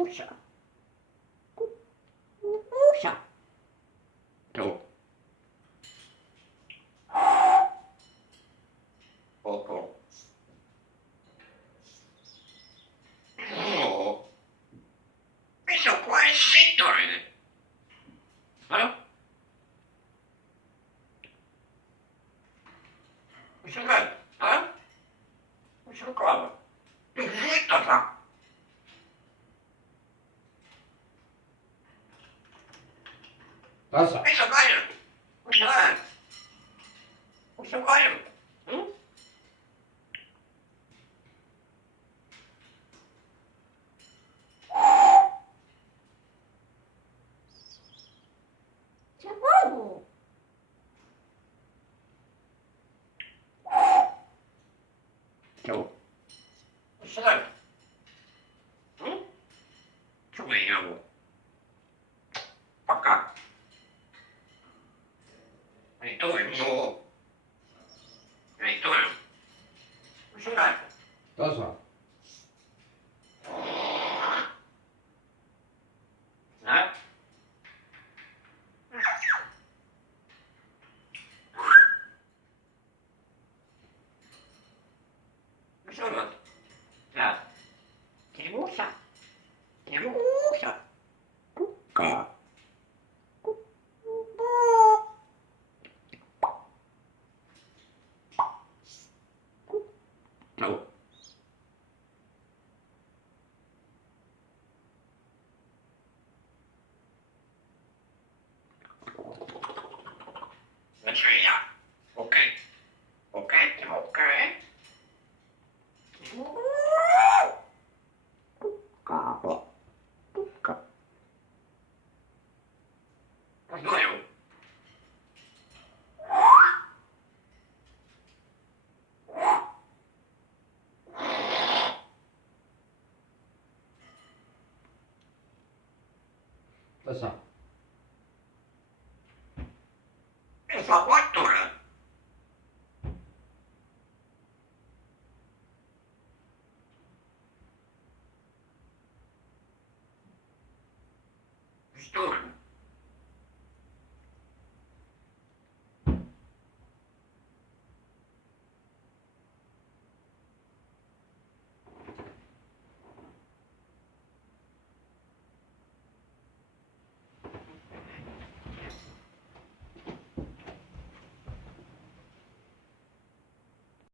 Usia. Usia. Tu. Oko. O. Questo qua è settore. Eh? Questo qua, questo qua. Che zitto fa? Cosa? Questo qua è. Questo è. Questo qua è. C'è uovo. Tu. Questo è. Tu vediamo. Pacca. E tu è mu. E tu è. Questo è. Cosa? Eh? Questo è. Che musa. Che musa. Cucca. No. La sveglia. Ok. Ok, siamo ok. Capo. Cucca. Dove? Cosa? E fa 4 ore.